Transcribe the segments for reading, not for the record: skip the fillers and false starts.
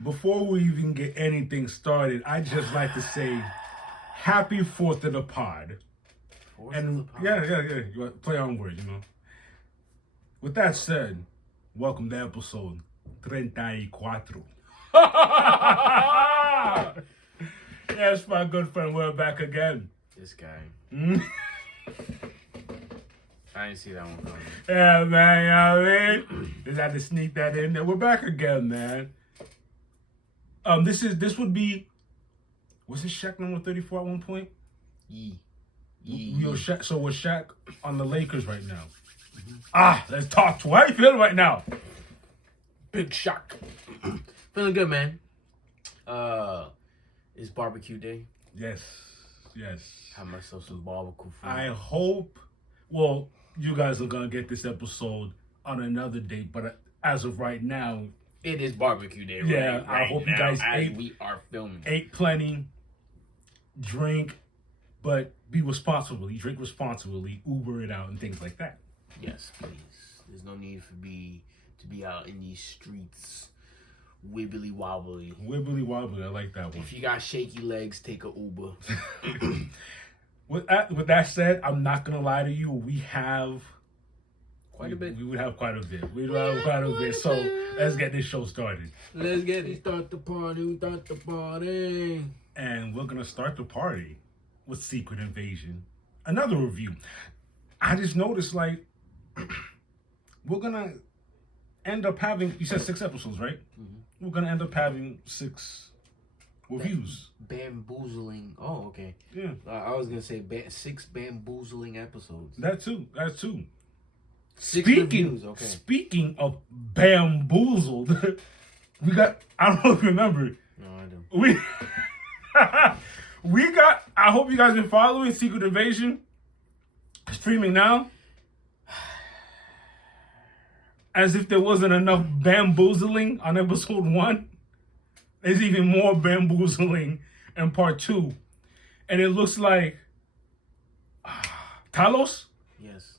Before we even get anything started, I'd just like to say happy 4th of the pod. Yeah. You play on words, you know. With that said, welcome to episode Treinta y Cuatro. Yes, my good friend, we're back again. This guy. I didn't see that one coming. Yeah, man, you know what I mean? Just had to sneak that in there. We're back again, man. This would be, was it Shaq number 34 at one point? Shaq, so we're Shaq on the Lakers right now. Let's talk to how you feeling right now? Big Shaq. Feeling good, man. It's barbecue day. Yes. Have myself some barbecue food. I hope, well, you guys are going to get this episode on another date, but as of right now, it is barbecue day. Yeah, right I hope now, you guys we are filming. Ate plenty, drink, but be responsible. Drink responsibly, Uber it out, and things like that. Yes, please. There's no need to be out in these streets wibbly wobbly. Wibbly wobbly, I like that one. If you got shaky legs, take a Uber. With that said, I'm not gonna lie to you. We have quite a bit. We would have quite a bit. We would have quite a bit. So let's get this show started. Let's get it. Start the party. And we're gonna start the party with Secret Invasion, another review. I just noticed, like, we're gonna end up having. You said 6 episodes, right? Mm-hmm. We're gonna end up having 6 reviews. Bamboozling. Oh, okay. Yeah. I was gonna say 6 bamboozling episodes. That too. 6 reviews. Okay. Speaking of bamboozled, we got. I don't know if you remember. No, I don't. We got. I hope you guys been following Secret Invasion. Streaming now. As if there wasn't enough bamboozling on episode 1. There's even more bamboozling in part 2. And it looks like Talos? Yes.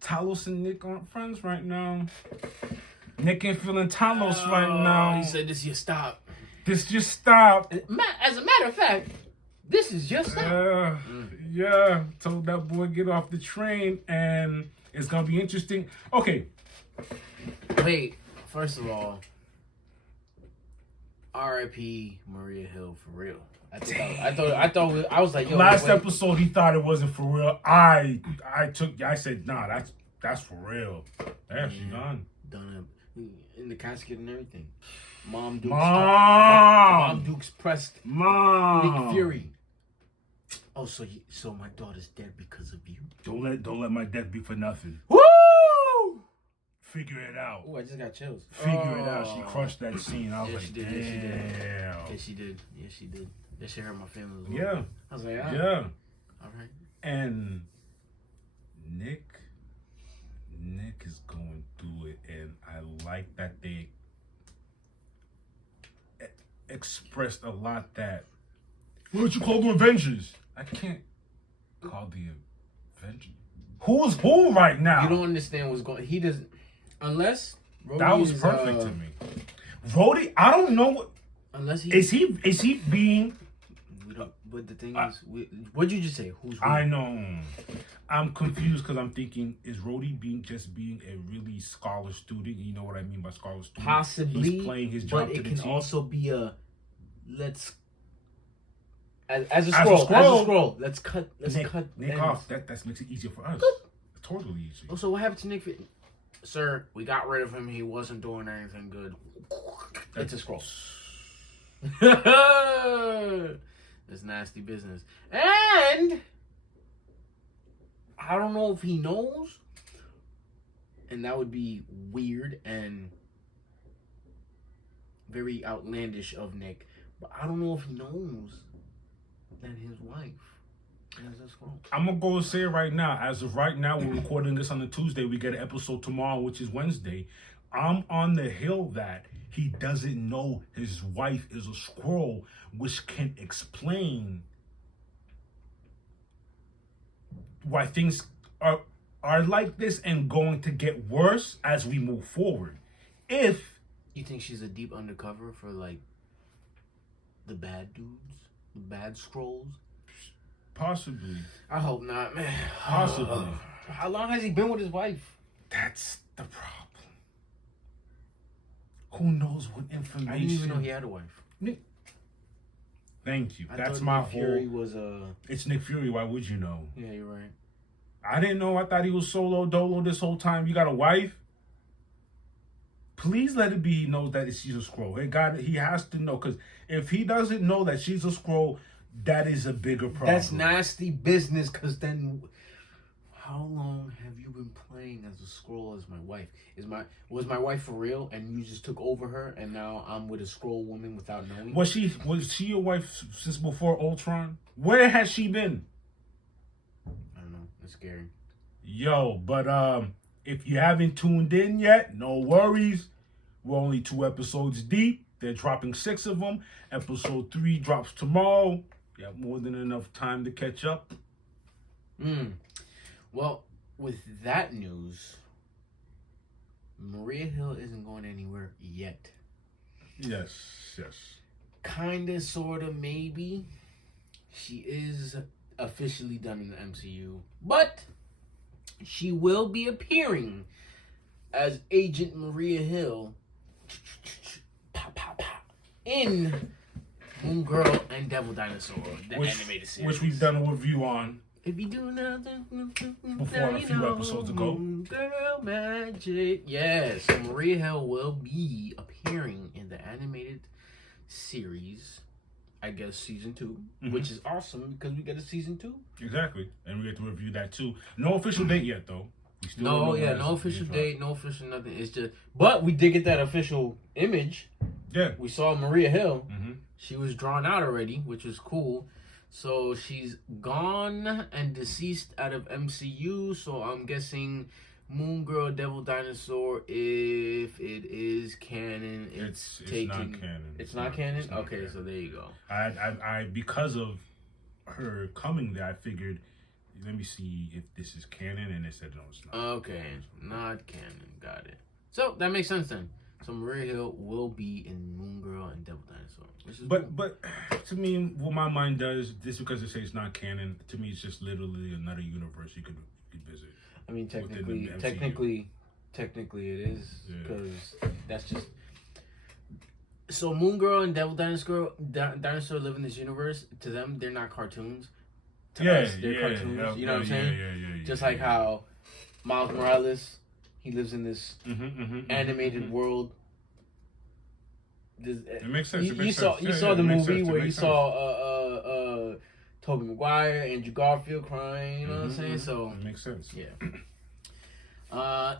Talos and Nick aren't friends right now. Nick ain't feeling Talos right now. He said this is your stop. This just stopped. As a matter of fact, this is your stop. Yeah. Told that boy get off the train, and it's gonna be interesting. Okay. Wait. First of all, R.I.P. Maria Hill for real. I was like, yo. Last episode, he thought it wasn't for real. I said, nah, that's for real. There, she gone. Done in the casket and everything. Mom Dukes pressed Nick Fury. Oh, so my daughter's dead because of you. Don't let my death be for nothing. Woo! Figure it out. Oh, I just got chills. Figure it out. She crushed that scene. I was like, damn. Yeah, she did. That shit hurt my feelings. Yeah. I was like, yeah. All right. And Nick is going through it, and I like that they expressed a lot that. What would you call the Avengers? I can't call the Avengers. Who's who right now? You don't understand what's going. He doesn't. Unless Rhodey that was perfect to me. Rhodey, I don't know what. Unless he is he being. We don't. But the thing is, what'd you just say? Who's? I know. I'm confused because I'm thinking, is Rhodey being a really scholar student? You know what I mean by scholar student? Possibly. He's playing his job but to it the can team. also be a let's. As a scroll. Let's cut Nick ends. off. That makes it easier for us. Totally easy. Also, what happened to Nick? Sir, we got rid of him. He wasn't doing anything good. It's a scroll. It's nasty business. And I don't know if he knows. And that would be weird and very outlandish of Nick. But I don't know if he knows that his wife has a scroll. I'm going to go and say it right now. As of right now, we're recording this on a Tuesday. We get an episode tomorrow, which is Wednesday. I'm on the hill that he doesn't know his wife is a scroll, which can explain why things are are like this and going to get worse as we move forward. If you think she's a deep undercover for like the bad dudes, the bad scrolls, possibly. I hope not, man. Possibly. How long has he been with his wife? That's the problem. Who knows what information? I didn't even know he had a wife. Thank you. I That's thought my Nick Fury whole. was It's Nick Fury. Why would you know? Yeah, you're right. I didn't know. I thought he was solo dolo this whole time. You got a wife? Please let it be he knows that she's a scroll. He has to know, because if he doesn't know that she's a scroll, that is a bigger problem. That's nasty business, because then how long have you been playing as a scroll as my wife? Was my wife for real and you just took over her and now I'm with a scroll woman without knowing? Was she your wife since before Ultron? Where has she been? I don't know. It's scary. Yo, but if you haven't tuned in yet, no worries. We're only 2 episodes deep. They're dropping 6 of them. Episode 3 drops tomorrow. You have more than enough time to catch up. Well, with that news, Maria Hill isn't going anywhere yet. Yes. Kinda, sorta, maybe. She is officially done in the MCU. But she will be appearing as Agent Maria Hill in Moon Girl and Devil Dinosaur, the animated series. Which we've done a review on. If you do nothing Before a few episodes ago. Girl magic. Yes, so Maria Hill will be appearing in the animated series, I guess season 2, which is awesome because we get a season 2. Exactly, and we get to review that too. No official date yet, though. No official date, no official nothing. It's just, but we did get that official image. Yeah, we saw Maria Hill. She was drawn out already, which was cool. So she's gone and deceased out of MCU. So I'm guessing Moon Girl, Devil Dinosaur, if it is canon, it's taken. Not canon. It's not canon? It's not okay, canon. so there you go. I because of her coming there, I figured, let me see if this is canon, and they said no, it's not. Okay, not canon. Got it. So that makes sense then. So Maria Hill will be in Moon Girl and Devil Dinosaur. But to me, what my mind does, just because it says it's not canon, to me it's just literally another universe you could visit. I mean, technically it is, because that's just. So Moon Girl and Devil Dinosaur live in this universe. To them, they're not cartoons. To us, they're cartoons. You know what I'm saying? Yeah. Just like how Miles Morales, he lives in this animated world. It makes sense. You saw the movie where you saw Tobey Maguire, Andrew Garfield crying. You know what I'm saying? So it makes sense. Yeah.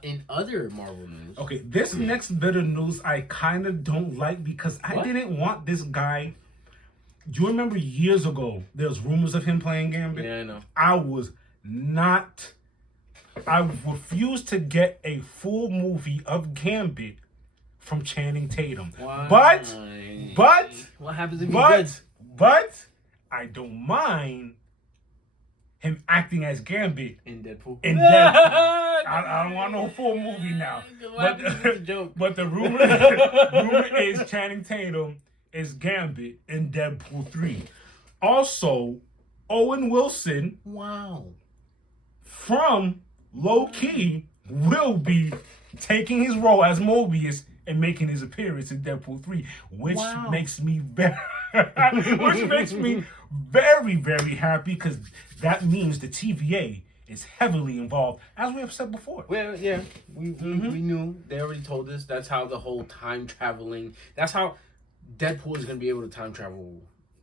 In other Marvel news. Okay, this next bit of news I kind of don't like because I didn't want this guy. Do you remember years ago there was rumors of him playing Gambit? Yeah, I know. I refused to get a full movie of Gambit from Channing Tatum. Why? But what happens if he's good? But I don't mind him acting as Gambit in Deadpool. I don't want no full movie now. But the rumor is Channing Tatum is Gambit in Deadpool 3. Also, Owen Wilson. Wow. From Low Key will be taking his role as Mobius and making his appearance in Deadpool 3, which makes me very very happy, because that means the TVA is heavily involved, as we have said before. Well, yeah, we knew. They already told us. That's how the whole time traveling. That's how Deadpool is going to be able to time travel,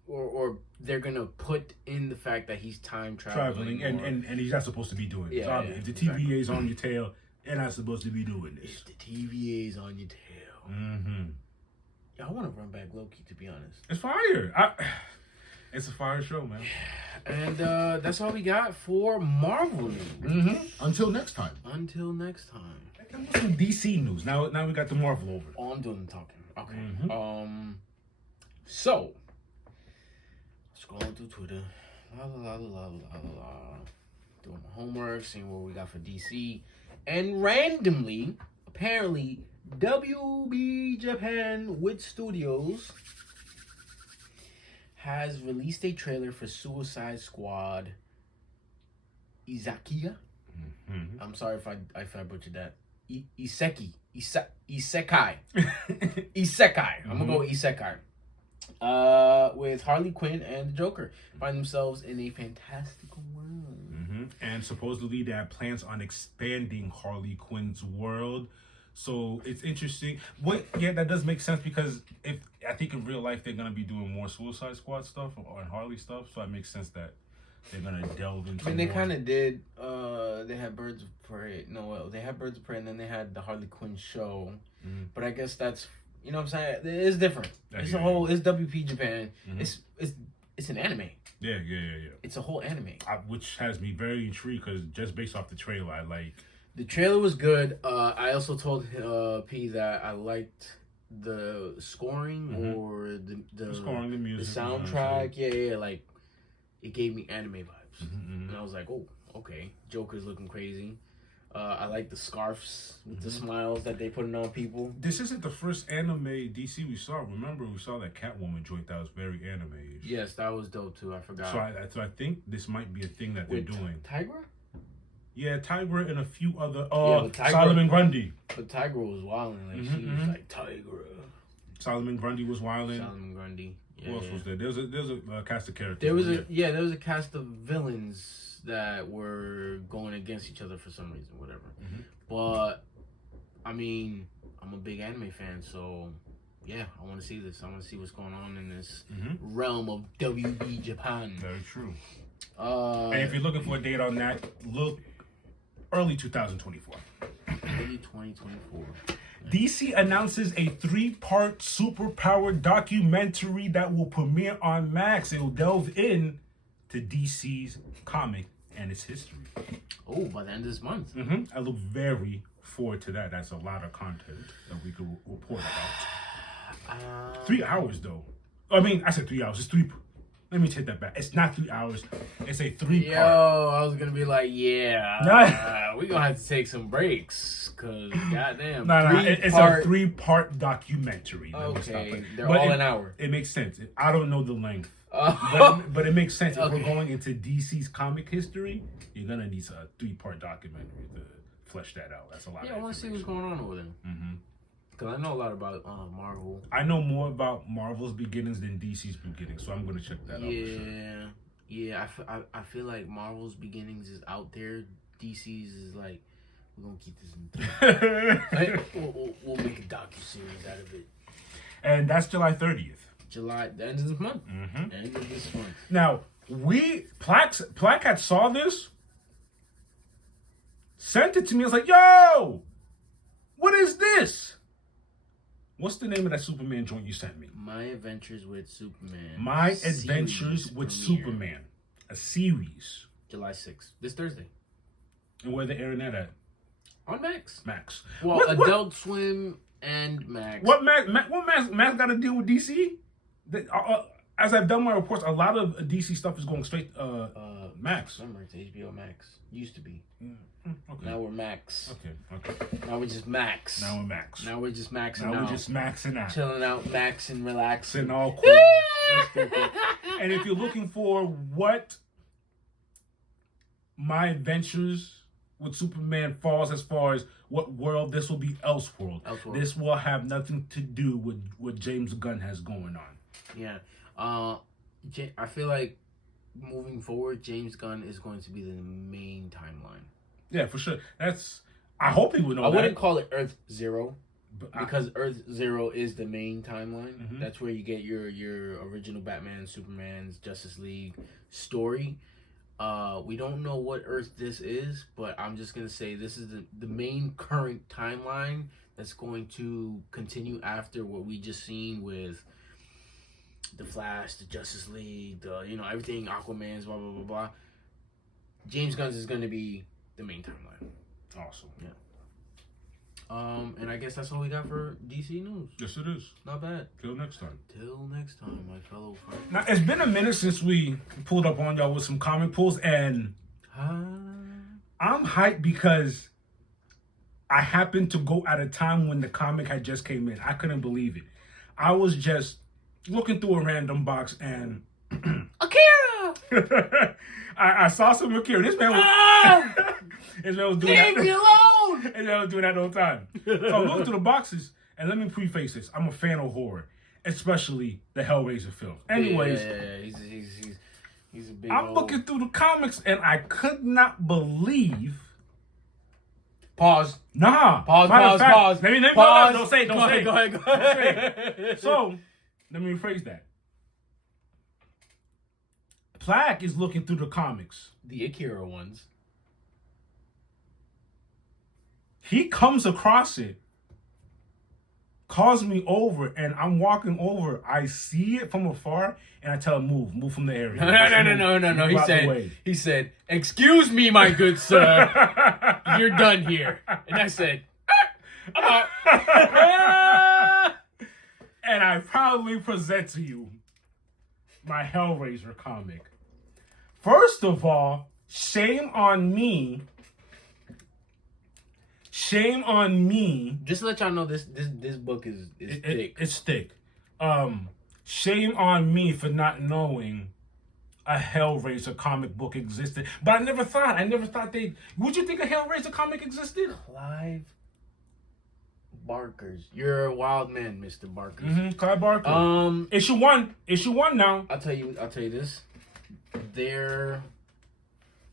or they're going to put in the fact that he's time traveling, and he's not supposed to be doing this. If the TVA is on your tail, they're not supposed to be doing this. If the TVA is on your tail. I want to run back Loki, to be honest. It's fire. It's a fire show, man. And that's all we got for Marvel news. Until next time. Some DC news. Now we got the Marvel over. Oh, I'm doing the talking. Okay. So scrolling through Twitter. doing my homework, seeing what we got for DC, and randomly, apparently, WB Japan with Studios has released a trailer for Suicide Squad Izakiya. Mm-hmm. I'm sorry if I butchered that. Isekai. Isekai. I'm gonna go with Isekai. With Harley Quinn and the Joker find themselves in a fantastical world. Mm-hmm. And supposedly they have plans on expanding Harley Quinn's world. So it's interesting. Yeah, that does make sense because I think in real life they're gonna be doing more Suicide Squad stuff or Harley stuff. So it makes sense that they're gonna delve into. I mean, they kind of did. They had Birds of Prey. No, they had Birds of Prey, and then they had the Harley Quinn show. Mm-hmm. But I guess that's, you know what I'm saying. It's different. It's a whole. It's WP Japan. Mm-hmm. It's an anime. Yeah. It's a whole anime, which has me very intrigued because just based off the trailer, I like. The trailer was good. I also told P that I liked the scoring or the scoring, the music, the soundtrack. Yeah. Like, it gave me anime vibes, and I was like, oh, okay. Joker's looking crazy. I like the scarves with the smiles that they putting on people. This isn't the first anime DC we saw. Remember, we saw that Catwoman joint that was very anime-ish. Yes, that was dope too. I forgot. So I think this might be a thing that they're doing. Tigra? Yeah, Tigra and a few other. Tigra, Solomon Grundy. But Tigra was wilding. Like she was like Tigra. Solomon Grundy was wilding. Solomon Grundy. Yeah, Who else was there? There's a cast of characters. There was a cast of villains that were going against each other for some reason, whatever. Mm-hmm. But I mean, I'm a big anime fan, so yeah, I want to see this. I want to see what's going on in this realm of WB Japan. Very true. And if you're looking for a date on that, look early 2024. Early 2024. DC announces a 3-part superpower documentary that will premiere on Max. It will delve in to DC's comic and its history. Oh, by the end of this month. I look very forward to that. That's a lot of content that we could report about. 3 hours, though. I mean, I said 3 hours. It's 3. Let me take that back. It's not 3 hours. It's a 3-part. Yo, I was gonna be like, yeah, we're gonna have to take some breaks, cause goddamn. It's a 3-part documentary. Okay, they're all an hour. It makes sense. I don't know the length, but it makes sense. If we're going into DC's comic history, you're gonna need a 3-part documentary to flesh that out. That's a lot. Yeah, I want to see what's going on over there. Because I know a lot about Marvel. I know more about Marvel's beginnings than DC's beginnings, so I'm going to check that out. Yeah. I feel like Marvel's beginnings is out there. DC's is like, we're going to keep this in like, we'll make a docu-series out of it. And that's July 30th. The end of this month. The end of this month. Now, Placat saw this, sent it to me. I was like, yo, what is this? What's the name of that Superman joint you sent me? My Adventures with Superman. My Adventures with Superman. A series. July 6th. This Thursday. And where they airing that at? On Max. Max. Well, Adult Swim and Max. What Max got to deal with DC? As I've done my reports, a lot of DC stuff is going straight Max. Remember, it's HBO Max. Used to be. Okay. Now we're Max. Okay. Now we're just Max. Now we're Max. Now we're just maxing out. Now we're just maxing out. Chilling out, maxing, relaxing. All cool. And if you're looking for what My Adventures with Superman falls as far as what world, this will be Elseworld. This will have nothing to do with what James Gunn has going on. Yeah. I feel like moving forward, James Gunn is going to be the main timeline. Yeah, for sure. I hope he would know that. I wouldn't call it Earth Zero, because Earth Zero is the main timeline. That's where you get your original Batman, Superman's, Justice League story. We don't know what Earth this is, but I'm just going to say this is the main current timeline that's going to continue after what we just seen with the Flash, the Justice League, everything, Aquaman's, blah, blah, blah, blah. James Gunn's is going to be the main timeline. Awesome. Yeah. And I guess that's all we got for DC news. Yes, it is. Not bad. Till next time. Till next time, my fellow friends. Now, it's been a minute since we pulled up on y'all with some comic pulls, and I'm hyped because I happened to go at a time when the comic had just came in. I couldn't believe it. I was just looking through a random box and Akira! I saw some Akira. This man was doing Leave me alone! This man was doing that the whole time. So I'm looking through the boxes, and let me preface this. I'm a fan of horror, especially the Hellraiser films. Anyways, he's a big I'm looking through the comics, and I could not believe... Pause. Nah. Pause. Pause. Let me pause. Don't say. Go ahead. So, let me rephrase that. Plaque is looking through the comics. The Akira ones. He comes across it, calls me over, and I'm walking over. I see it from afar, and I tell him, move from the area. No. He said, "Excuse me, my good sir, you're done here." And I said, "I'm out." And I proudly present to you my Hellraiser comic. First of all, shame on me. Shame on me. Just to let y'all know, this book is thick. It's thick. Shame on me for not knowing a Hellraiser comic book existed. But I never thought they... Would you think a Hellraiser comic existed? Clive Barkers. You're a wild man, Mr. Barkers. Mm-hmm, Clive Barker. Issue one now. I'll tell you this.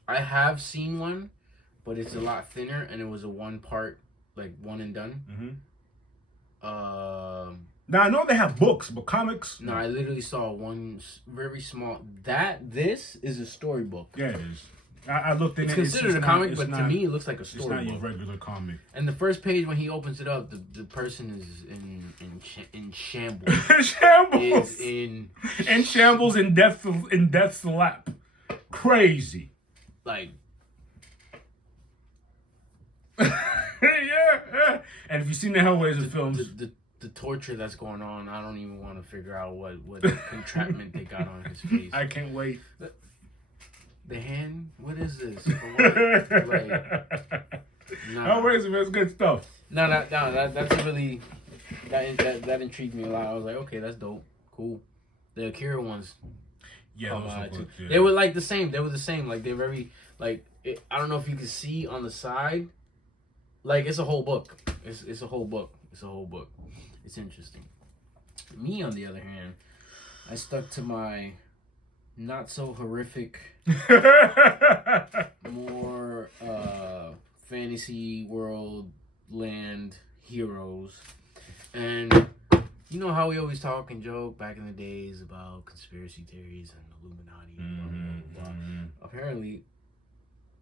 I have seen one, but it's a lot thinner, and it was a one-part, like, one and done. Mm-hmm. Now, I know they have books, but comics... No, I literally saw one very small... This is a storybook. Yeah, it is. I looked in it's it. Considered a comic, but to me, it looks like a storybook. It's not your regular comic. And the first page, when he opens it up, the person is in shambles. Shambles! In shambles, in death's lap. Crazy. Like... yeah. And if you've seen the Hellraiser films... The torture that's going on, I don't even want to figure out what entrapment they got on his face. I can't wait. The hand? What is this? Hellraiser, man, it's good stuff. No, that's really... That intrigued me a lot. I was like, okay, that's dope. Cool. The Akira ones. Yeah, those yeah. They were like the same. They were the same. Like, they're very... Like, I don't know if you can see on the side. Like, it's a whole book. It's a whole book. It's a whole book. It's interesting. Me, on the other hand, I stuck to my not so horrific, more fantasy world land heroes. And you know how we always talk and joke back in the days about conspiracy theories and Illuminati and blah, blah, blah. Apparently,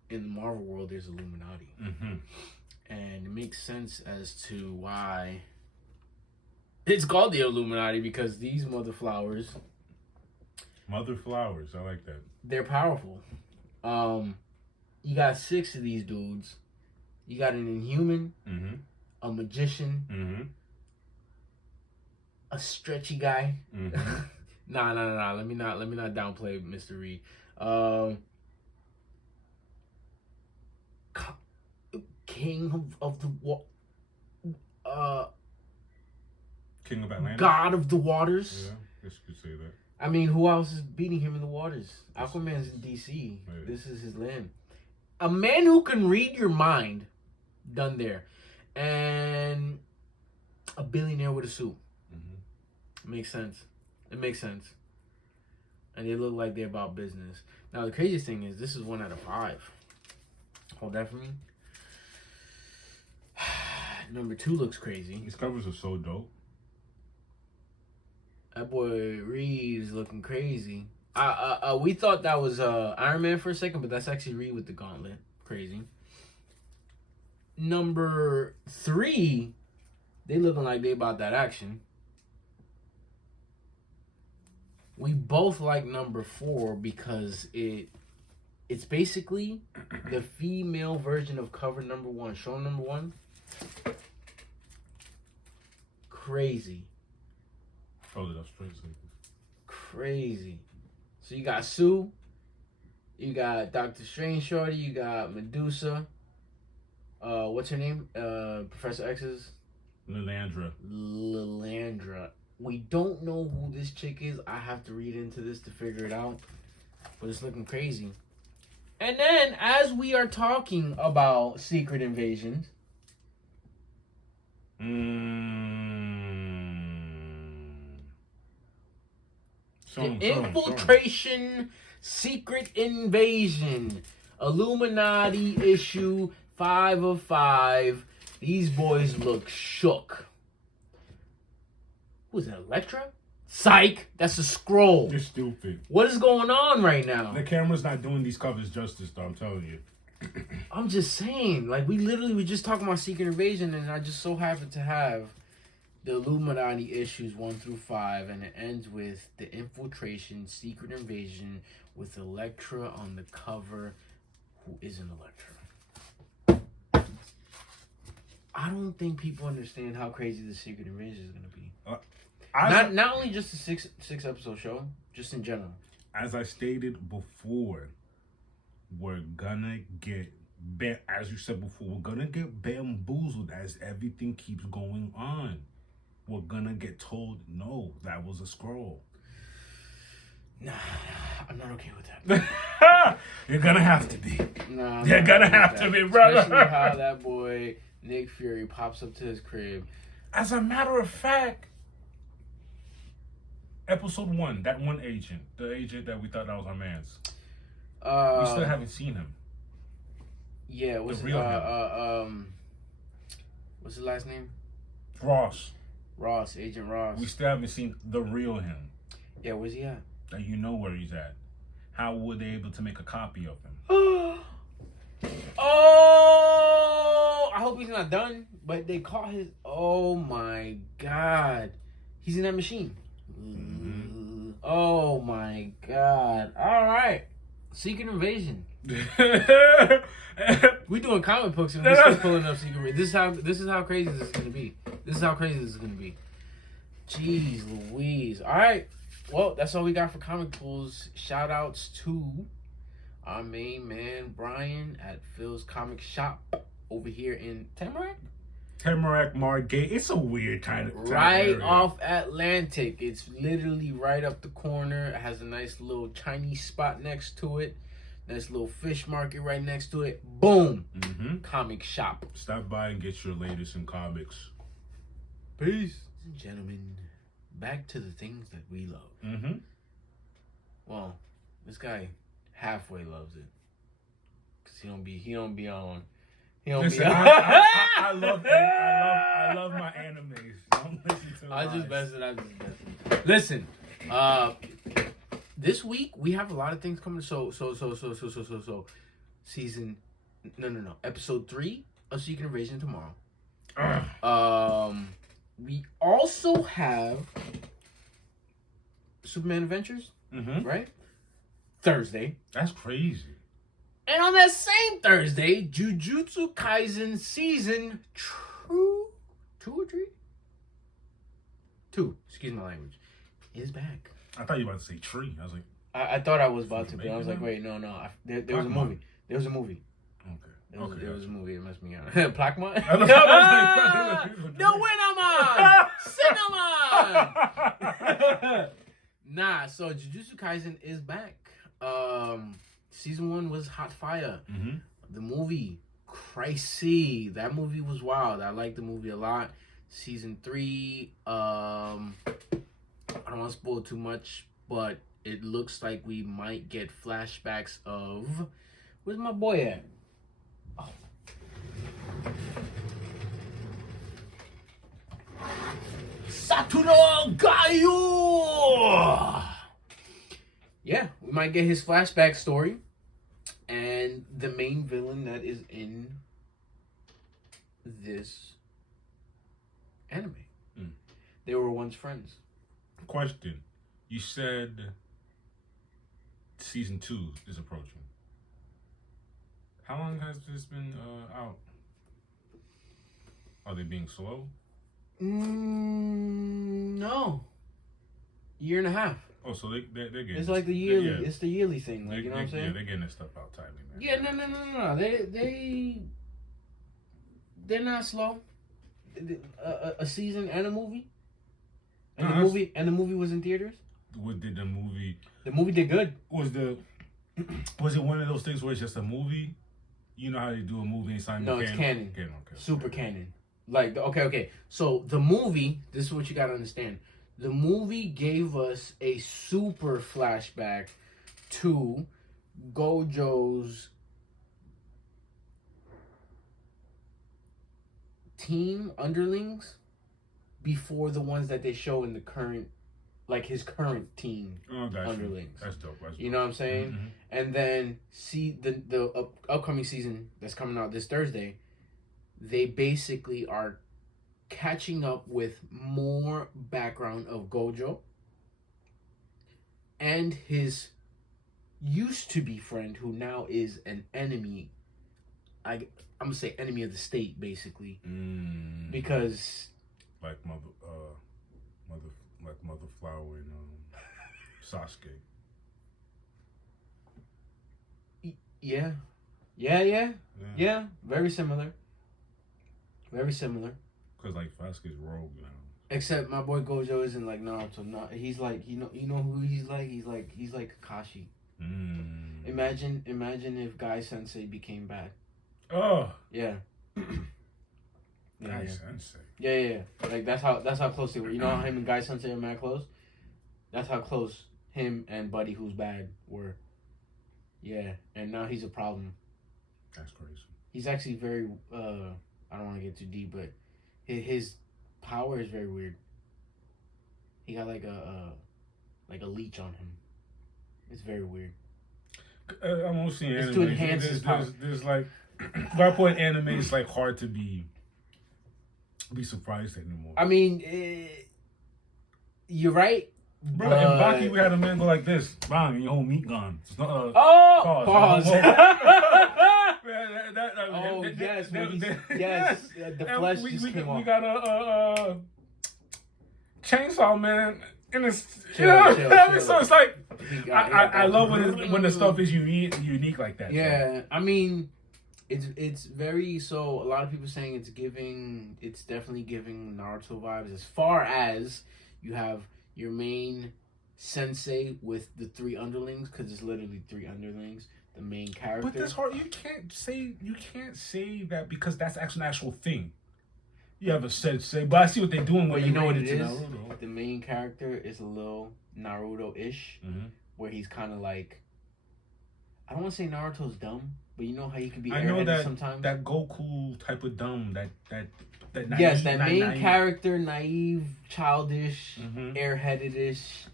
in the Marvel world, there's Illuminati. And it makes sense as to why it's called the Illuminati, because these mother flowers, I like that. They're powerful. You got 6 of these dudes. You got an Inhuman, a Magician, a stretchy guy. Nah. Let me not downplay Mr. Reed. King of the King of Atlantis? God of the waters. Yeah, I guess you could say that. I mean, who else is beating him in the waters? Aquaman's in DC. Right. This is his land. A man who can read your mind, done there. And a billionaire with a suit. Makes sense. It makes sense. And they look like they're about business. Now, the craziest thing is, this is 1 out of 5. Hold that for me. Number 2 looks crazy. These covers are so dope. That boy Reed is looking crazy. We thought that was Iron Man for a second, but that's actually Reed with the gauntlet. Crazy. Number 3, they looking like they about that action. We both like number 4 because it's basically the female version of cover number 1. Show number 1. Crazy. Oh, that's crazy. Crazy. So you got Sue. You got Doctor Strange Shorty. You got Medusa. What's her name? Professor X's? Lilandra. We don't know who this chick is. I have to read into this to figure it out. But it's looking crazy. And then, as we are talking about Secret Invasions... Infiltration, Secret Invasion, Illuminati issue 5 of 5. These boys look shook. Who's it, Elektra? Psych! That's a scroll. You're stupid. What is going on right now? The camera's not doing these covers justice, though, I'm telling you. I'm just saying, like, we were just talking about Secret Invasion, and I just so happen to have the Illuminati issues 1 through 5, and it ends with the Infiltration, Secret Invasion, with Elektra on the cover. Who isn't Elektra? I don't think people understand how crazy the Secret Invasion is going to be. Not only just a six episode show, just in general. As I stated before, we're gonna get, as you said before, we're gonna get bamboozled as everything keeps going on. We're gonna get told, no, that was a scroll. Nah, I'm not okay with that. You're gonna have to be. Nah, you're gonna have to be, brother. Especially how that boy Nick Fury pops up to his crib. As a matter of fact, episode 1, that one agent, the agent that we thought that was our man's. We still haven't seen him. Yeah, what's his last name? Ross, Agent Ross. We still haven't seen the real him. Yeah, where's he at? That you know where he's at. How were they able to make a copy of him? Oh, I hope he's not done. But they caught his. Oh my God, he's in that machine. Mm-hmm. Oh my God! All right, Secret Invasion. We doing comic books and we're still pulling up Secret Invasion. This is how crazy this is gonna be. Jeez Louise. All right. Well, that's all we got for comic pulls. Shout outs to our main man Brian at Phil's Comic Shop over here in Tamarack Margate. It's a weird kind of right area. Off Atlantic. It's literally right up the corner. It has a nice little Chinese spot next to it. Nice little fish market right next to it. Boom. Mm-hmm. Comic shop. Stop by and get your latest in comics. Peace. Ladies and gentlemen, back to the things that we love. Mm-hmm. Well, this guy halfway loves it. Cause he don't be on. Listen, I love my animes. Don't listen to I just messing. Listen, this week we have a lot of things coming. So. Episode 3 of Secret Invasion tomorrow. We also have Superman Adventures, right? Thursday. That's crazy. And on that same Thursday, Jujutsu Kaisen season 2 or 3? 2, excuse my language, is back. I thought you were about to say tree. I was like... I thought I was about to, but I was like, wait, no. There was a movie. There was a movie. Okay. There was a movie. It messed me up. Plakma? No Cinnamon! Nah, so Jujutsu Kaisen is back. Season 1 was hot fire. Mm-hmm. The movie, crazy. That movie was wild. I liked the movie a lot. Season 3, I don't want to spoil too much, but it looks like we might get flashbacks of... Where's my boy at? Oh. Satoru Gaio! Yeah, we might get his flashback story. And the main villain that is in this anime. They were once friends. Question. You said season 2 is approaching. How long has this been out? Are they being slow? No. 1.5 years. Oh, so they're getting. It's like the yearly. It's the yearly thing. Like, you know what I'm saying? Yeah, they're getting their stuff out timely, man. Yeah, no. They're not slow. A season and a movie. And the movie was in theaters. What did the movie? The movie did good. Was it one of those things where it's just a movie? You know how they do a movie and sign? No, it's canon. Okay. Super canon. Like, okay. So the movie, this is what you gotta understand. The movie gave us a super flashback to Gojo's team underlings before the ones that they show in the current, like his current team underlings. That's dope. You know what I'm saying? Mm-hmm. And then see the upcoming season that's coming out this Thursday. They basically are catching up with more background of Gojo and his used to be friend who now is an enemy. I'm gonna say enemy of the state, basically, because like mother flower and Sasuke. Yeah, very similar. Because like Sasuke's rogue now. Except my boy Gojo isn't like Naruto. Not he's like you know who he's like. He's like Kakashi. Imagine if Guy Sensei became bad. Oh yeah. Guy Sensei. Yeah. Like that's how close they were. You know how him and Guy Sensei are mad close. That's how close him and Buddy Who's Bad were. Yeah, and now he's a problem. That's crazy. He's actually very. I don't want to get too deep, but his power is very weird. He got like a leech on him. It's very weird. I'm only seeing anime. It's to enhance his power. There's like, by point anime, it's like hard to be surprised anymore. I mean, you're right. Bro, in Baki, we had a man go like this. Bang, and your whole meat gone. Pause. Yes. The flesh just came off. We got a chainsaw man. And it's chill. So it's like I love when the stuff is unique like that. Yeah, so. I mean, it's very so. A lot of people saying it's definitely giving Naruto vibes. As far as you have your main sensei with the 3 underlings, because it's literally 3 underlings. The main character. But that's hard. You can't say that because that's actually an actual thing. You have a sensei, but I see what they're doing. But you know what it is? Naruto. The main character is a little Naruto-ish, where he's kind of like, I don't want to say Naruto's dumb, but you know how he can be airheaded sometimes? That Goku type of dumb, that naive, yes, that main character, naive, childish, airheaded-ish,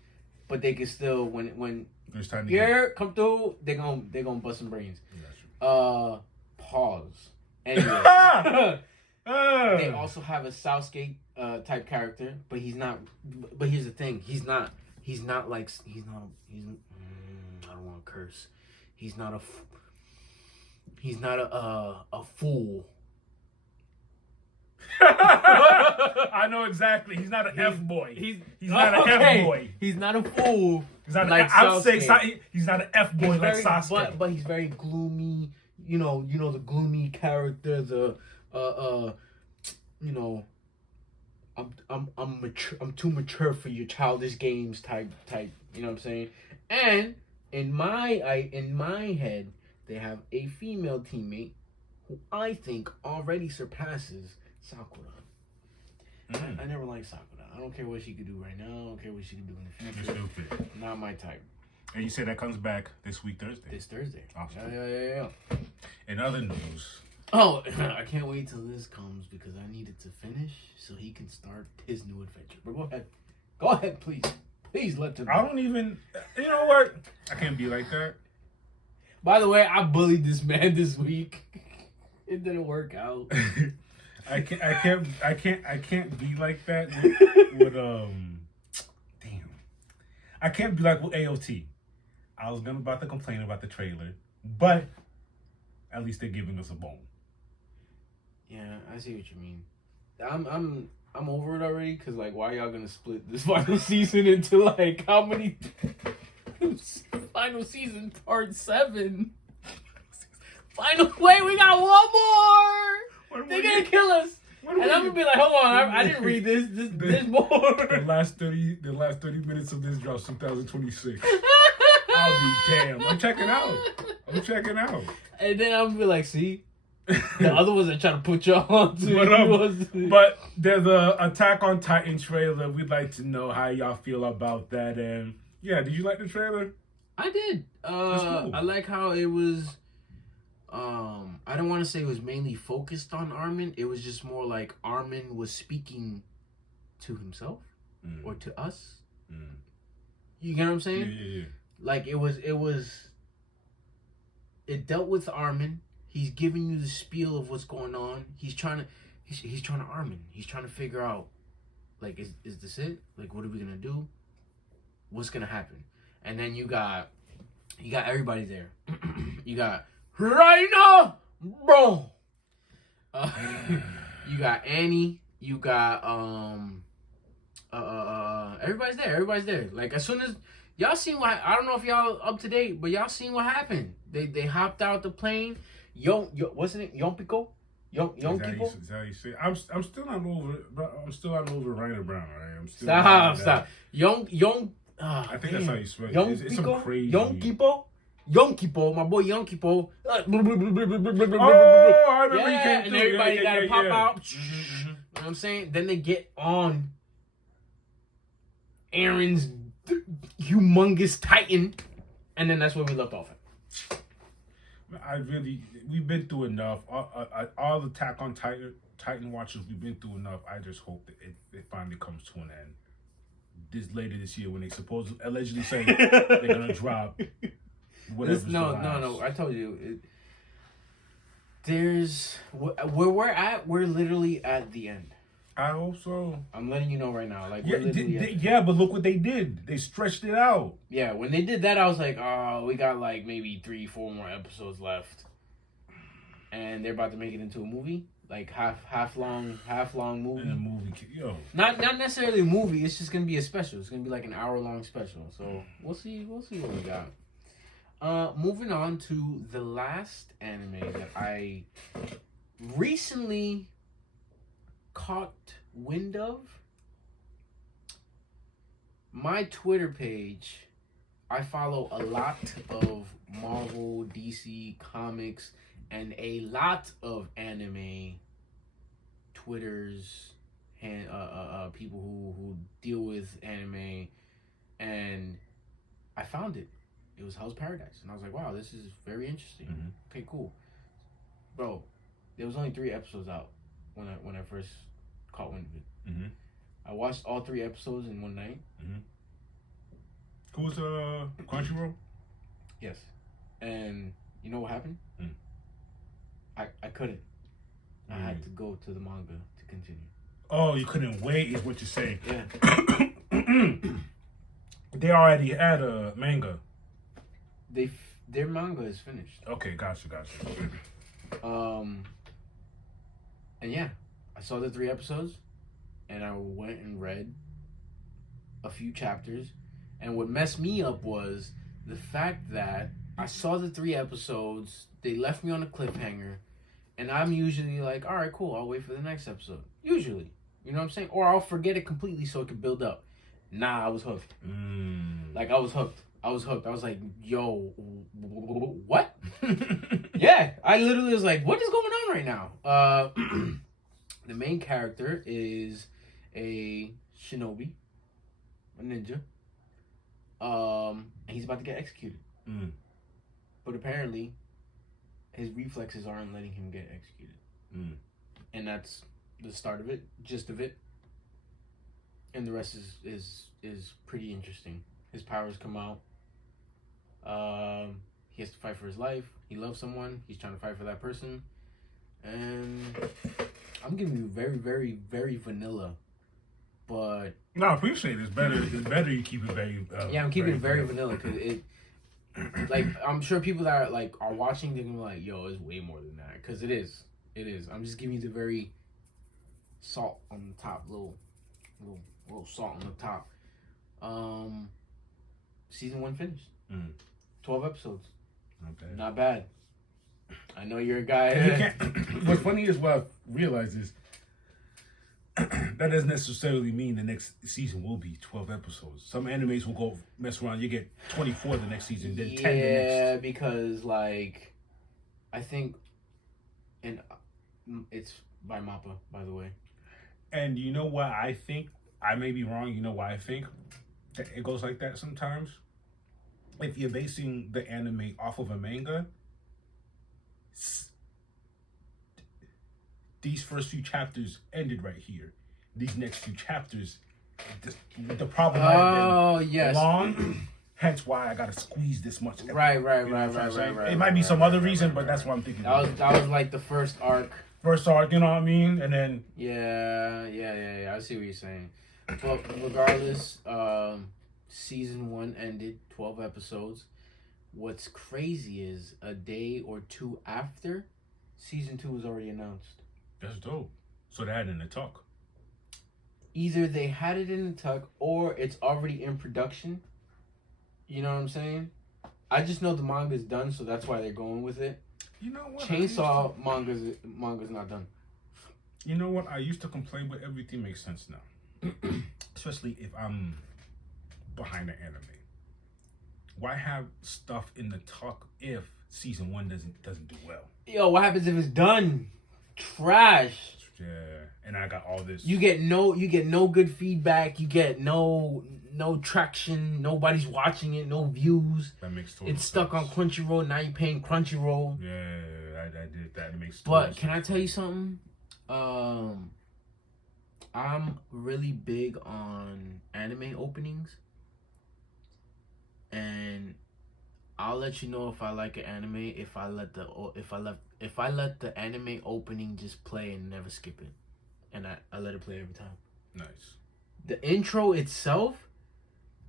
but they can still, when it's time to come through, they're gonna bust some brains. Pause. Anyway. They also have a Sasuke type character, but he's not. But here's the thing: he's not like I don't want to curse. He's not a fool. I know exactly. He's not an F boy. He's not an F boy. He's not a fool. He's not like Sasuke. He's not an F boy like Sasuke. But he's very gloomy. You know the gloomy character. I'm mature. I'm too mature for your childish games type. You know what I'm saying? And in my head, they have a female teammate who I think already surpasses Sakura. I never liked Sakura. I don't care what she could do right now. I don't care what she can do in the future. Stupid. Not my type. And you said that comes back this week, Thursday. This Thursday. Awesome. Yeah. In other news. Oh, I can't wait till this comes because I need it to finish so he can start his new adventure. But go ahead, please. Please let him. I don't even. You know what? I can't be like that. By the way, I bullied this man this week. It didn't work out. I can't be like that with damn. I can't be like with AOT. I was about to complain about the trailer, but at least they're giving us a bone. Yeah, I see what you mean. I'm over it already. Cause like, why y'all gonna split this final season into like how many? Final season part 7. Wait, we got one more. They're gonna kill us. And I'm gonna be like, hold on, I didn't read this. There's more. The last 30 minutes of this drops 2026. I'll be damn. I'm checking out. And then I'm gonna be like, see, the other ones are trying to put y'all on to. But there's a Attack on Titan trailer. We'd like to know how y'all feel about that. And yeah, did you like the trailer? I did. Cool. I like how it was. I don't want to say it was mainly focused on Armin. It was just more like Armin was speaking to himself or to us. You get what I'm saying? Yeah. Like it dealt with Armin. He's giving you the spiel of what's going on. He's trying to Armin. He's trying to figure out, like, is this it? Like, what are we gonna do? What's gonna happen? And then you got everybody there. You got Reina, bro. You got Annie. You got everybody's there. Everybody's there. Like as soon as y'all seen what, I don't know if y'all up to date, but y'all seen what happened. They hopped out the plane. What's his name? Yompico. Yompico. Is that how you say it? I'm still not over. I'm still not over Raina Brown. Right? I'm still. Stop. I think that's how you spell it. It's some crazy. Yonkipo, my boy Yonkipo. Oh, I remember he came and through. everybody got to pop out. You know what I'm saying? Then they get on Aaron's humongous Titan, and then that's where we left off at. We've been through enough. All the Attack on Titan watchers, we've been through enough. I just hope that it finally comes to an end. Later this year when they allegedly say they're gonna drop whatever. No. I told you. There's where we're at. We're literally at the end. I hope so. I'm letting you know right now. Like but look what they did. They stretched it out. Yeah, when they did that, I was like, oh, we got like maybe 3-4 more episodes left, and they're about to make it into a movie. Like half long movie. In a movie, yo. Not necessarily a movie. It's just gonna be a special. It's gonna be like an hour-long special. So we'll see what we got. Moving on to the last anime that I recently caught wind of. My Twitter page. I follow a lot of Marvel, DC comics, and a lot of anime Twitters and people who deal with anime, and I found it. It was Hell's Paradise, and I was like, wow, this is very interesting. Mm-hmm. Okay, cool, bro. There was only 3 episodes out when I first caught wind of it. Mm-hmm. I watched all 3 episodes in one night. Mm-hmm. Who's Crunchyroll? Yes, and you know what happened? I couldn't. I had to go to the manga to continue. Oh, you couldn't wait is what you're saying. Yeah. They already had a manga. Their manga is finished. Okay, gotcha. And yeah, I saw the 3 episodes, and I went and read a few chapters. And what messed me up was the fact that I saw the 3 episodes, they left me on a cliffhanger, and I'm usually like, all right, cool, I'll wait for the next episode. Usually. You know what I'm saying? Or I'll forget it completely so it can build up. Nah, I was hooked. Like, I was hooked. I was like, yo, what? Yeah, I literally was like, what is going on right now? The main character is a shinobi, a ninja. And he's about to get executed. But apparently, his reflexes aren't letting him get executed. And that's the start of it, gist of it. And the rest is pretty interesting. His powers come out. He has to fight for his life. He loves someone. He's trying to fight for that person. And I'm giving you very, very, very vanilla. But no, I appreciate it. It's better you keep it very. Yeah, I'm keeping it very vanilla because it. Like, I'm sure people that are watching, they're gonna be like, "Yo, it's way more than that," because it is. I'm just giving you the very salt on the top, little salt on the top. Season 1 finished. 12 episodes. Okay. Not bad. I know you're a guy. What's funny is what I've realized is that doesn't necessarily mean the next season will be 12 episodes. Some animes will go mess around. You get 24 the next season, then 10 the next. Yeah, because like, I think, and it's by Mappa, by the way. And you know what I think? I may be wrong. You know why I think that it goes like that sometimes? If you're basing the anime off of a manga, these first few chapters ended right here. These next few chapters, the problem might have been long. Hence why I gotta squeeze this much. Right. It might be some other reason, but that's what I'm thinking. That was like the first arc. You know what I mean? And then yeah. I see what you're saying. But regardless, season 1 ended, 12 episodes. What's crazy is a day or two after, season 2 was already announced. That's dope. So they had it in the talk. Either they had it in the tuck or it's already in production. You know what I'm saying? I just know the manga's done, so that's why they're going with it. You know what? Chainsaw manga's not done. You know what? I used to complain, but everything makes sense now. Especially if I'm behind the anime. Why have stuff in the talk if season 1 doesn't do well? Yo, what happens if it's done? Trash. Yeah, and I got all this. You get no good feedback. You get no traction. Nobody's watching it. No views. That makes total sense. It's stuck on Crunchyroll. Now you're paying Crunchyroll. Yeah, I did that. It makes. But can I tell you something? I'm really big on anime openings, and I'll let you know if I like an anime if I let the anime opening just play and never skip it, and I let it play every time. Nice. The intro itself,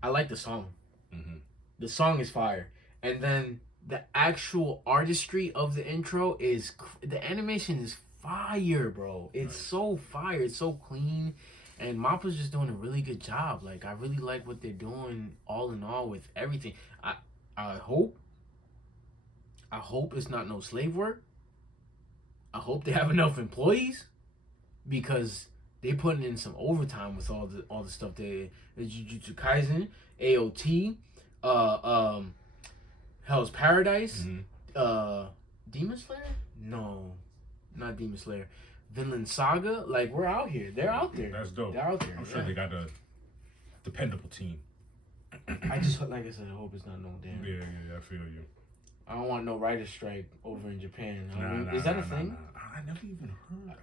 I like the song. Mm-hmm. The song is fire, and then the actual artistry of the intro is the animation is fire, bro. It's so fire. It's so clean. And Mappa's just doing a really good job. Like, I really like what they're doing all in all with everything. I hope it's not no slave work. I hope they have enough employees because they putting in some overtime with all the stuff the Jujutsu Kaisen, AOT, Hell's Paradise, Demon Slayer? No, not Demon Slayer. Vinland Saga, like, we're out here. They're out there. That's dope. They're out there. I'm sure they got a dependable team. I just, like I said, I hope it's not no damn. Yeah, I feel you. I don't want no writer's strike over in Japan. Nah, is that a thing? I never even heard.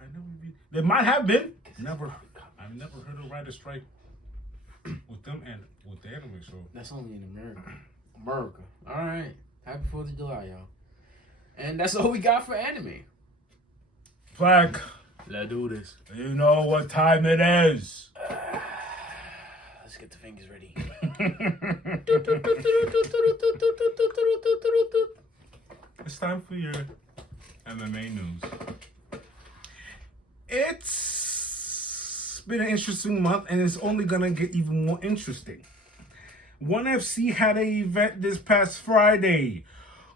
There might have been. I've never heard of writer's strike with them and with the anime. So that's only in America. All right. Happy 4th of July, y'all. And that's all we got for anime. Flag. Let's do this. You know what time it is. Let's get the fingers ready. It's time for your MMA news. It's been an interesting month, and it's only gonna get even more interesting. ONE FC had an event this past Friday.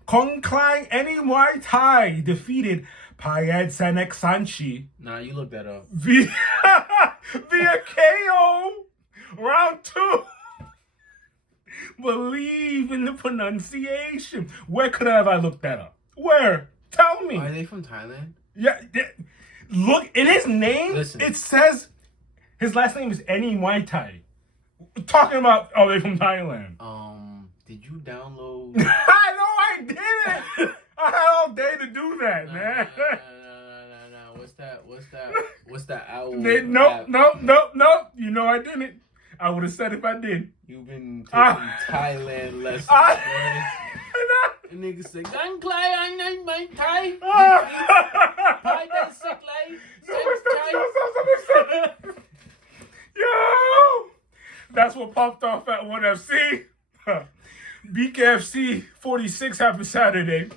Kong Klai Any Muay Thai defeated Payad Sanek Sanchi. Nah, you look that up. Via KO. Round 2. Believe in the pronunciation. Where could I looked that up? Where? Tell me. Are they from Thailand? Yeah. Look, in his name, it says his last name is Any Muay Thai. Talking about, are they from Thailand? Did you download? I know I didn't. I had all day to do that, man. No. What's that owl? Nope. You know I didn't. I would have said if I did. You've been taking Thailand lessons, boy. The nigga said, "Gang Klai, I need my Thai." Yo, that's what popped off at ONE FC. BKFC 46 happened Saturday.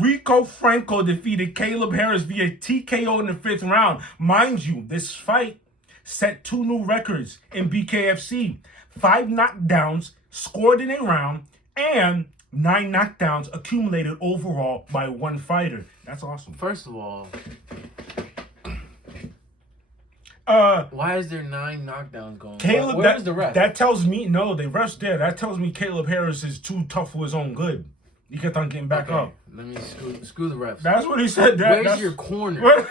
Rico Franco defeated Caleb Harris via TKO in the 5th round. Mind you, this fight set 2 new records in BKFC. 5 knockdowns scored in a round and 9 knockdowns accumulated overall by one fighter. That's awesome. First of all, why is there 9 knockdowns going? Caleb, where's the ref? That tells me, no, the ref's there. That tells me Caleb Harris is too tough for his own good. He kept on getting back up. Let me screw the refs. That's what he said. Where's your corner?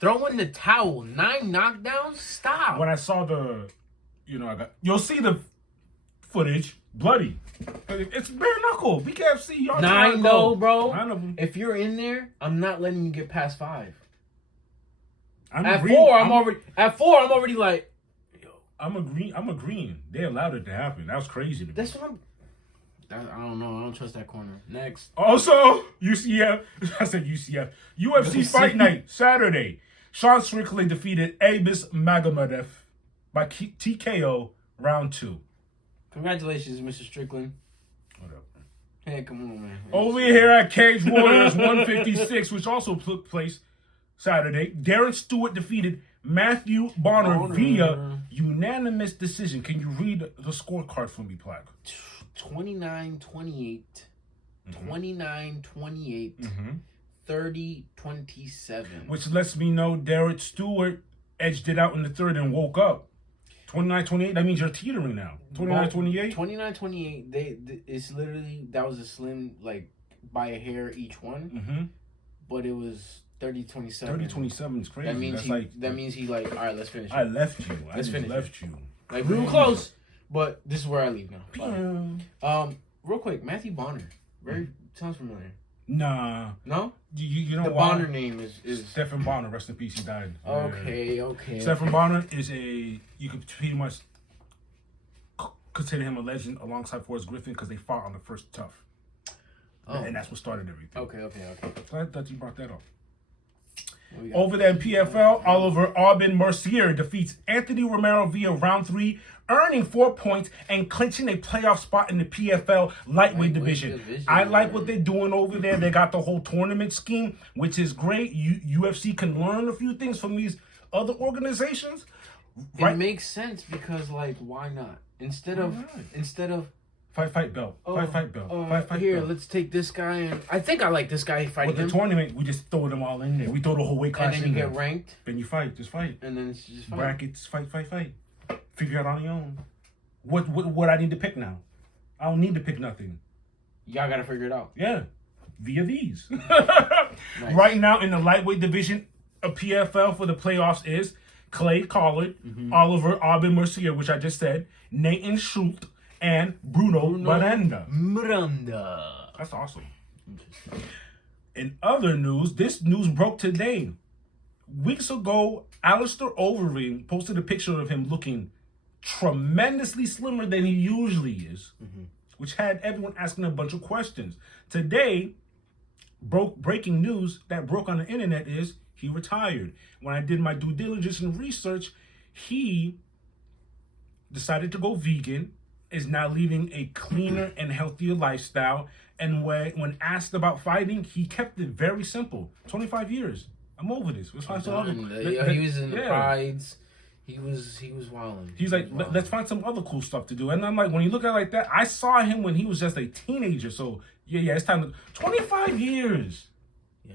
Throw in the towel. 9 knockdowns? Stop. When I saw you'll see the footage, bloody. It's bare knuckle. BKFC, y'all 9 though, bro. 9 of them. If you're in there, I'm not letting you get past 5. At agreeing. 4, I'm already like, yo. I'm agreeing. They allowed it to happen. That was crazy to me. That's what I don't know. I don't trust that corner. Next. Also, UCF. I said UCF. UFC Fight Night, Saturday. Sean Strickland defeated Abus Magomedov by TKO round 2. Congratulations, Mr. Strickland. What up? Hey, come on, man. Over here at Cage Warriors 156, which also took place Saturday, Darren Stewart defeated Matthew Bonner via unanimous decision. Can you read the scorecard for me, Plaque? 29-28, 29-28, 30-27. Which lets me know Darren Stewart edged it out in the 3rd and woke up. 29-28, that means you're teetering now. 29-28? 29-28, it's literally, that was a slim, like, by a hair each one. But it was 30-27. 30-27 is crazy. That means he like, all right, let's finish it. I left you. Let's finish left you. Like, we were close, but this is where I leave now. Real quick, Matthew Bonner. Sounds familiar. Nah. No? You know the why? Bonner name is Stephen Bonner. Rest in peace. He died. Okay. Stephen Bonner is you could pretty much consider him a legend alongside Forrest Griffin because they fought on the first Tough. And that's what started everything. Okay. So I thought you brought that up. Over there in PFL, Oliver Aubin Mercier defeats Anthony Romero via round 3, earning 4 points and clinching a playoff spot in the PFL lightweight division. I like what they're doing over there. They got the whole tournament scheme, which is great. UFC can learn a few things from these other organizations. Right? It makes sense because, like, why not? Instead of Fight belt. Fight belt. Here, let's take this guy and I think I like this guy fighting him. With the tournament, we just throw them all in there. We throw the whole weight class in there. And then you get ranked. Then you fight. Just fight. And then it's just fight. Brackets. Fight. Figure it out on your own. What I need to pick now? I don't need to pick nothing. Y'all gotta figure it out. Yeah. Via these. Nice. Right now in the lightweight division of PFL for the playoffs is Clay Collard, Oliver Aubin Mercier, which I just said, Nathan Schultz, and Bruno Miranda. That's awesome. In other news, this news broke today. Weeks ago, Alistair Overeem posted a picture of him looking tremendously slimmer than he usually is, which had everyone asking a bunch of questions. Today, breaking news that broke on the internet is he retired. When I did my due diligence and research, he decided to go vegan, is now leading a cleaner and healthier lifestyle. And when asked about fighting, he kept it very simple. 25 years. I'm over this. He was in the prides. He was wilding. He's like, let's find some other cool stuff to do. And I'm like, when you look at it like that, I saw him when he was just a teenager. So yeah, it's time to 25 years. Yeah.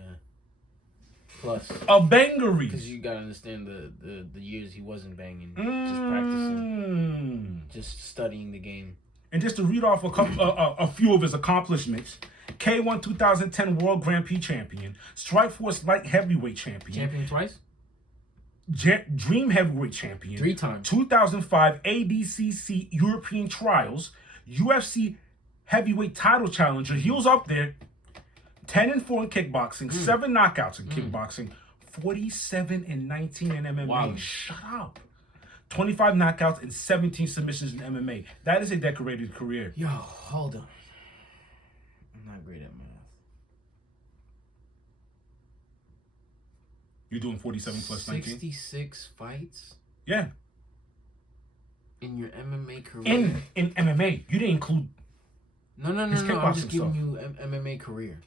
Plus a bangery. Because you gotta understand the years he wasn't banging, just practicing, just studying the game. And just to read off a few of his accomplishments: K1 2010 World Grand Prix champion, Strikeforce Light Heavyweight champion twice, Dream Heavyweight champion 3 times, 2005 ADCC European Trials, UFC Heavyweight title challenger. He was up there. 10-4 in kickboxing, 7 knockouts in kickboxing, 47-19 in MMA. Wow. Shut up. 25 knockouts and 17 submissions in MMA. That is a decorated career. Yo, hold on. I'm not great at math. You're doing 47 plus 19? 66 fights? Yeah. In your MMA career? In MMA. You didn't include No. I'm just giving you MMA career.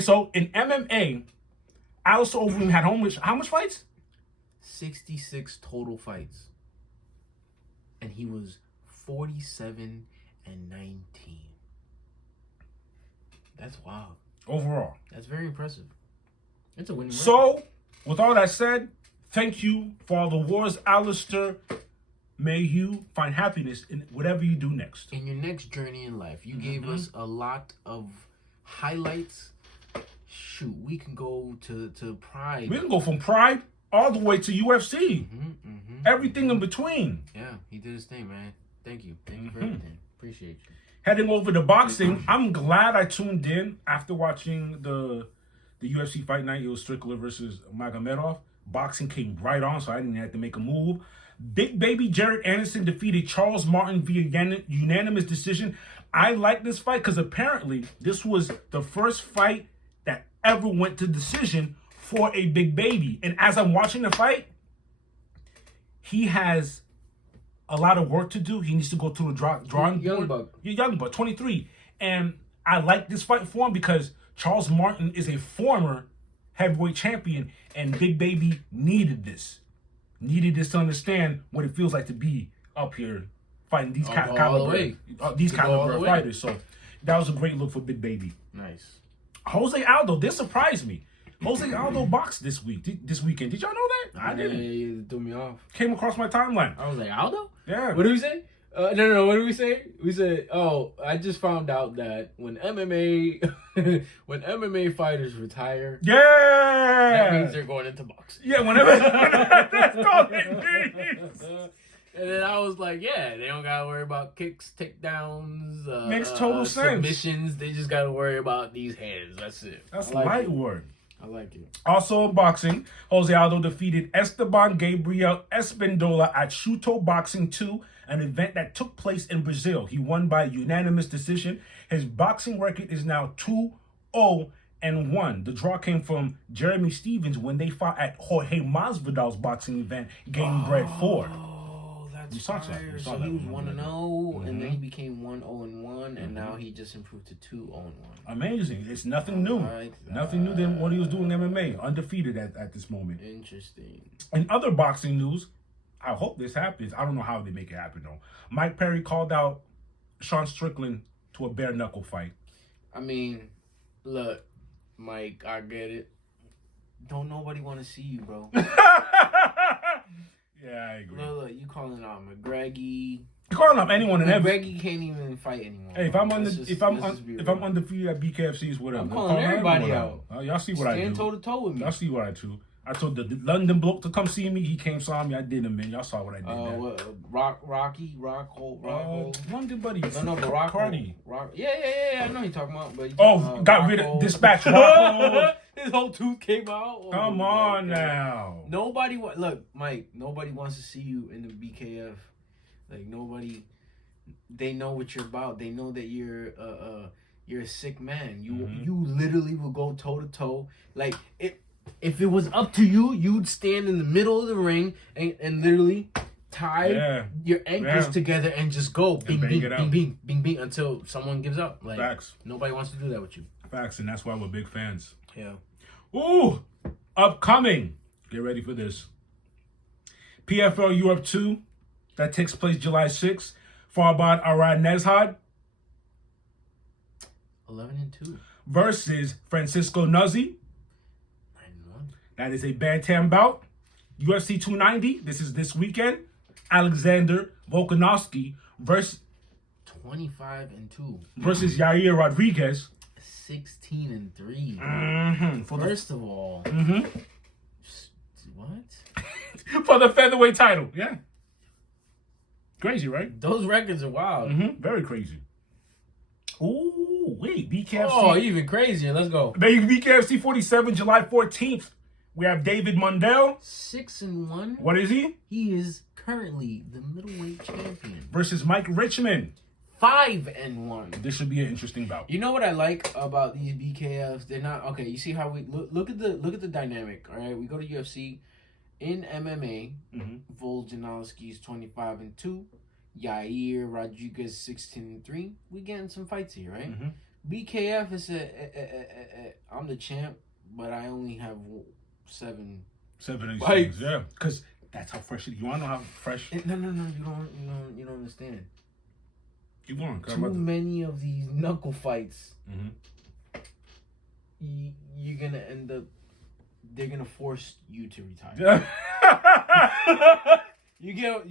So in MMA, Alistair Overeem had how much fights? 66 total fights. And he was 47-19. That's wild. Overall. That's very impressive. It's a winning record. So, with all that said, thank you for all the wars, Alistair. May you find happiness in whatever you do next. In your next journey in life, you gave us a lot of highlights. Shoot, we can go to Pride. We can go from Pride all the way to UFC. Everything in between. Yeah, he did his thing, man. Thank you. Thank you for everything. Appreciate you. Heading over to boxing, I'm glad I tuned in after watching the UFC fight night. It was Strickler versus Magomedov. Boxing came right on, so I didn't have to make a move. Big Baby Jared Anderson defeated Charles Martin via unanimous decision. I like this fight because apparently this was the first fight that ever went to decision for a Big Baby. And as I'm watching the fight, he has a lot of work to do. He needs to go through the drawing board. Young buck, 23. And I like this fight for him because Charles Martin is a former heavyweight champion, and Big Baby needed this to understand what it feels like to be up here fighting these caliber fighters. So that was a great look for Big Baby. Nice. Jose Aldo, this surprised me. Jose Aldo boxed this weekend. Did y'all know that? I didn't. You threw me off. Came across my timeline. I was like, Aldo? Yeah. What did we say? No. What did we say? We said, I just found out that when MMA fighters retire, that means they're going into boxing. Yeah, whenever that's all it means. And then I was like, yeah, they don't gotta worry about kicks, takedowns, makes total sense. Submissions. They just gotta worry about these hands. That's it. That's light work. I like it. Also in boxing, Jose Aldo defeated Esteban Gabriel Espindola at Shuto Boxing 2, an event that took place in Brazil. He won by unanimous decision. His boxing record is now 2-0-1. The draw came from Jeremy Stevens when they fought at Jorge Masvidal's boxing event, Game Bread 4. That's fire. So he was 1-0, and then he became 1-0-1, and now he just improved to 2-0-1. Amazing. It's nothing new. Nothing new than what he was doing in MMA. Undefeated at this moment. Interesting. In other boxing news, I hope this happens. I don't know how they make it happen, though. Mike Perry called out Sean Strickland to a bare knuckle fight. I mean, look, Mike, I get it. Don't nobody want to see you, bro. Yeah, I agree. Look, you calling out McGregor. You're calling out anyone and everything. McGregor can't even fight anymore. Hey, if I'm undefeated at BKFCs, whatever. I'm calling everybody out. Y'all see what I do. Stand toe to toe with me. Y'all see what I do. I told the London bloke to come see me. He came, saw me. I did him, man. Y'all saw what I did. Rocky. London buddy. No, but Rock Cardi. Yeah. I know you're talking about. But got rid of Dispatch. Rocco. His whole tooth came out. Come on now. Look, Mike. Nobody wants to see you in the BKF. Like nobody. They know what you're about. They know that you're a sick man. You literally will go toe to toe. Like if it was up to you, you'd stand in the middle of the ring and literally tie your ankles together and just go bing, bing, until someone gives up. Like, facts. Nobody wants to do that with you. Facts, and that's why we're big fans. Yeah. Ooh, upcoming. Get ready for this. PFL Europe 2, that takes place July 6th. Farbad Arad Nezhad 11-2 versus Francisco Nuzzi. 9-1. That is a Bantam bout. UFC 290. This is this weekend. Alexander Volkanovski versus 25-2 versus Yair Rodriguez. 16-3. First of all, what? For the featherweight title, yeah. Crazy, right? Those records are wild. Very crazy. Ooh, wait, BKFC. Oh, even crazier. Let's go. BKFC 47, July 14th. We have David Mundell. 6-1. What is he? He is currently the middleweight champion. Versus Mike Richmond. 5-1. This should be an interesting bout. You know what I like about these BKFs? They're not okay. You see how we look at the dynamic. All right, we go to UFC. In MMA, Volkanovski's 25-2. Yair Rodriguez 16-3. We getting some fights here, right? Mm-hmm. BKF is I'm the champ, but I only have 7 of these fights. things, yeah. Because that's how fresh it is. You want to know how fresh? No, you don't understand. You want Too many of these knuckle fights. Mm-hmm. You're gonna end up. They're gonna force you to retire. Yeah. You get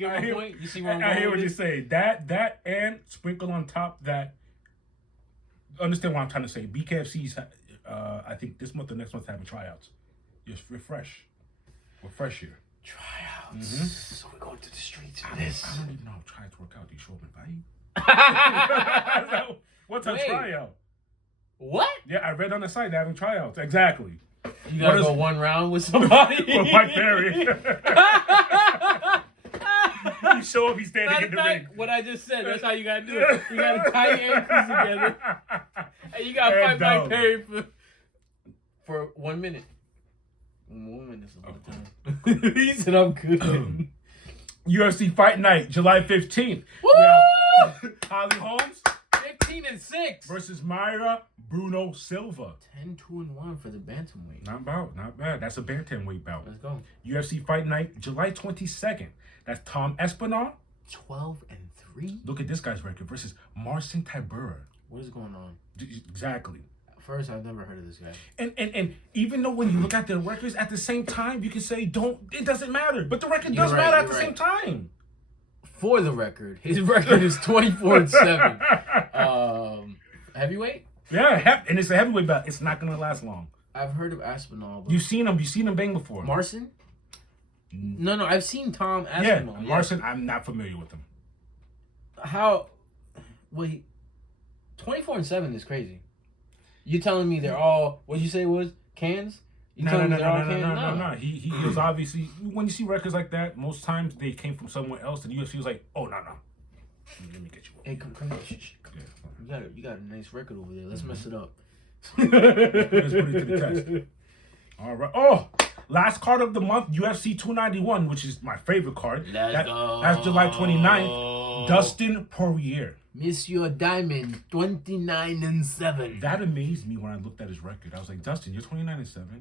my point. You see where I'm going? I hear what with you're this? saying. That and sprinkle on top that. Understand what I'm trying to say. BKFC's, I think this month or next month having tryouts. Just refresh. We're fresh here. Tryouts. Mm-hmm. So we're going to the streets for this. I don't even know how tryouts work out. Do you show up and fight? What's a Wait. tryout? What? Yeah, I read on the site they're having tryouts. Exactly. You gotta go one round with somebody. With Mike Perry. You show up, he's standing in the ring. What I just said, that's how you gotta do it. You gotta tie your ankles together. And you gotta fight Mike Perry for 1 minute. 1 minute is a lot of time. He said I'm good. UFC Fight Night, July 15th. Woo! Holly Holmes 15-6 versus Mayra Bruno Silva. 10-1 for the bantamweight. Not bad. That's a bantamweight bout. Let's go. UFC Fight Night, July 22nd. That's Tom Espinal. 12-3. Look at this guy's record versus Marcin Tybura. What is going on? Exactly. First, I've never heard of this guy. And even though when you look at their records at the same time, you can say it doesn't matter. But the record You're does right, matter at you're the right. same time. For the record, his record is 24-7. Heavyweight? Yeah, and it's a heavyweight bout. It's not gonna last long. I've heard of Aspinall. But You've seen him bang before. Marcin? No, I've seen Tom Yeah, Aspinall. Marcin, I'm not familiar with him. How? Wait, 24-7 is crazy. You telling me they're all? What'd you say it was cans? You telling me they're all cans? No. He was obviously, when you see records like that, most times they came from somewhere else, and the UFC was like, oh no. Let me get you. Hey, come. You got a nice record over there. Let's mess it up. Let's put it to the test. All right. Oh, last card of the month, UFC 291, which is my favorite card. Let's go. That's July 29th. Dustin Poirier. Monsieur Diamond, 29-7. That amazed me when I looked at his record. I was like, Dustin, you're 29-7.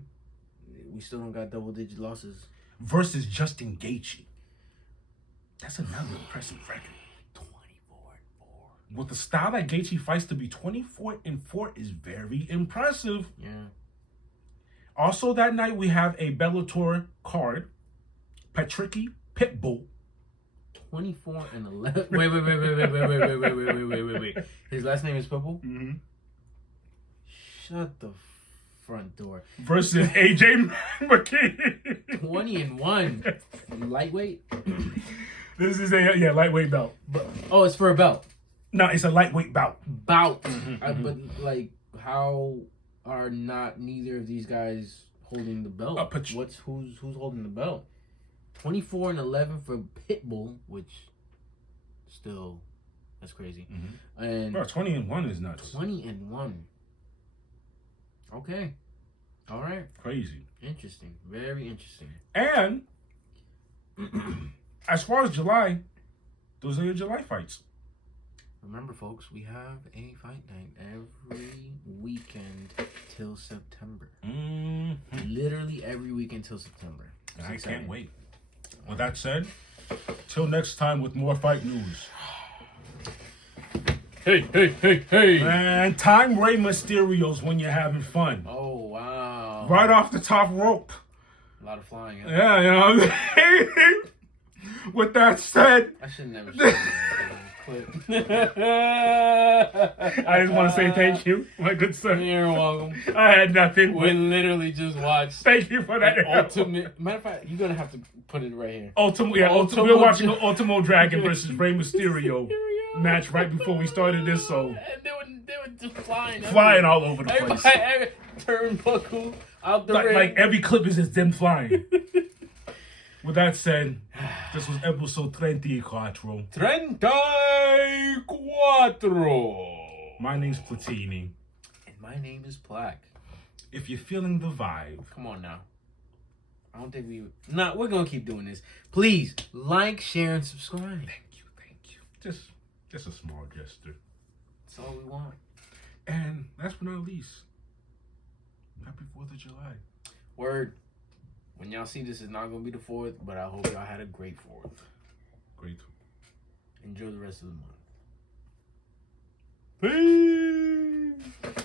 We still don't got double-digit losses. Versus Justin Gaethje. That's another impressive record. 24-4. With the style that Gaethje fights, to be 24-4 is very impressive. Yeah. Also that night we have a Bellator card. Patricky Pitbull. 24-11. Wait. His last name is Pitbull? Mm-hmm. Shut the front door. Versus AJ McKee. 20-1. Lightweight? This is a lightweight belt. Oh, it's for a belt. No, it's a lightweight bout. But like, how are neither of these guys holding the belt? Who's holding the belt? 24-11 for Pitbull, which still that's crazy. Mm-hmm. And 20-1 is nuts. 20-1. Okay. All right. Crazy. Interesting. Very interesting. And as far as July, those are your July fights. Remember, folks, we have a fight night every weekend till September. Mm-hmm. Literally every weekend till September. And I can't wait. With that said, till next time with more fight news. Hey. Man, time Rey Mysterio's when you're having fun. Oh, wow. Right off the top rope. A lot of flying. Huh? Yeah, you know what I'm saying? With that said, I should never show that clip. I just want to say thank you, my good sir. You're welcome. I had nothing. We literally just watched. Thank you for that. Ultimate. Matter of fact, you're gonna have to put it right here. We're watching the Ultimo Dragon versus Rey Mysterio match right before we started this. So and they were just flying all over the place. Every turnbuckle out the ring. Like every clip is just them flying. With that said, this was episode 34. 34. My name's Platini. And my name is Plaque. If you're feeling the vibe. Come on now. I don't think we're going to keep doing this. Please, like, share, and subscribe. Thank you. just a small gesture. That's all we want. And last but not least, happy 4th of July. Word. When y'all see this, it's not gonna be the 4th, but I hope y'all had a great 4th. Great. Enjoy the rest of the month. Peace.